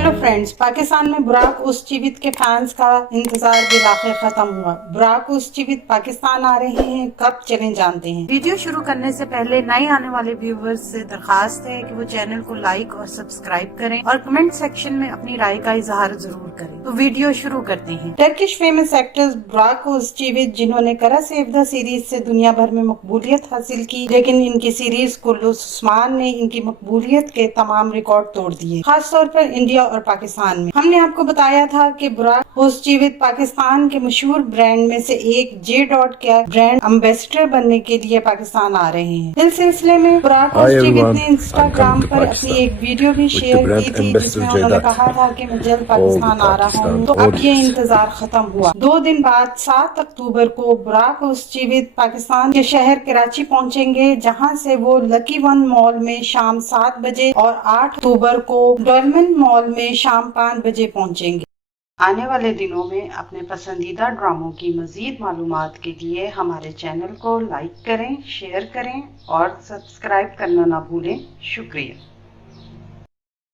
Hello friends, Pakistan में बुराक उज़चीवित के फैंस का इंतजार बिलाखिर खत्म हुआ। बुराक उज़चीवित पाकिस्तान आ रहे हैं, कब चलें जानते हैं। वीडियो शुरू करने से पहले नए आने वाले व्यूवर्स से दरखास्त है कि वो चैनल को लाइक और सब्सक्राइब करें और कमेंट सेक्शन में अपनी राय का इजहार जरूर करें। तो वीडियो शुरू करते हैं। टर्किश फेमस एक्टर्स बुराक उज़चीवित, जिन्होंने करा सेव द सीरीज से दुनिया भर में मकबूलियत हासिल की, लेकिन इनकी सीरीज कुल्लुस उस्मान ने इनकी मकबूलियत के तमाम रिकॉर्ड तोड़ दिए, खासतौर पर इंडिया और पाकिस्तान में। हमने आपको बताया था कि बुराक उज़चीवित पाकिस्तान के मशहूर ब्रांड में से एक जे डॉट के ब्रांड एम्बेसडर बनने के लिए पाकिस्तान आ रहे हैं। इस सिलसिले में बुराक उज़चीवित ने इंस्टाग्राम पर अपनी एक वीडियो भी शेयर की थी, जिसमें उन्होंने कहा था कि मैं जल्द पाकिस्तान आ रहा हूँ। तो अब ये इंतजार खत्म हुआ। 2 दिन बाद 7 अक्टूबर को बुराक उज़चीवित पाकिस्तान के शहर कराची पहुंचेंगे, जहां से वो लकी वन मॉल में शाम 7 बजे और 8 अक्टूबर को डॉल्मेन मॉल में शाम 5 बजे पहुंचेंगे। आने वाले दिनों में अपने पसंदीदा ड्रामों की मजीद मालूमात के लिए हमारे चैनल को लाइक करें, शेयर करें और सब्सक्राइब करना ना भूलें। शुक्रिया।